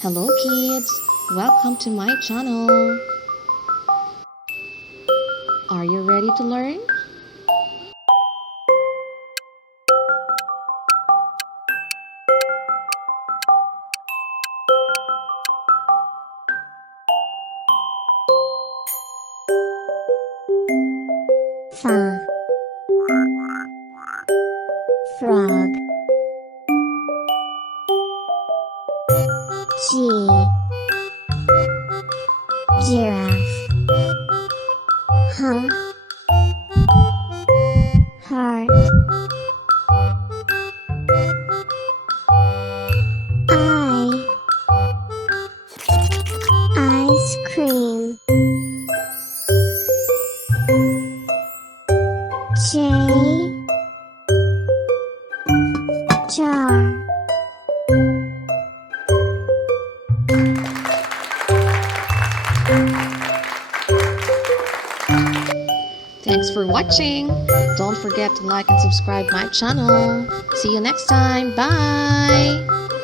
Hello kids, welcome to my channel. Are you ready to learn? Frog, frog. Giraffe. Heart. Ice cream. Jar. Thanks for watching. Don't forget to like and subscribe my channel. See you next time. Bye.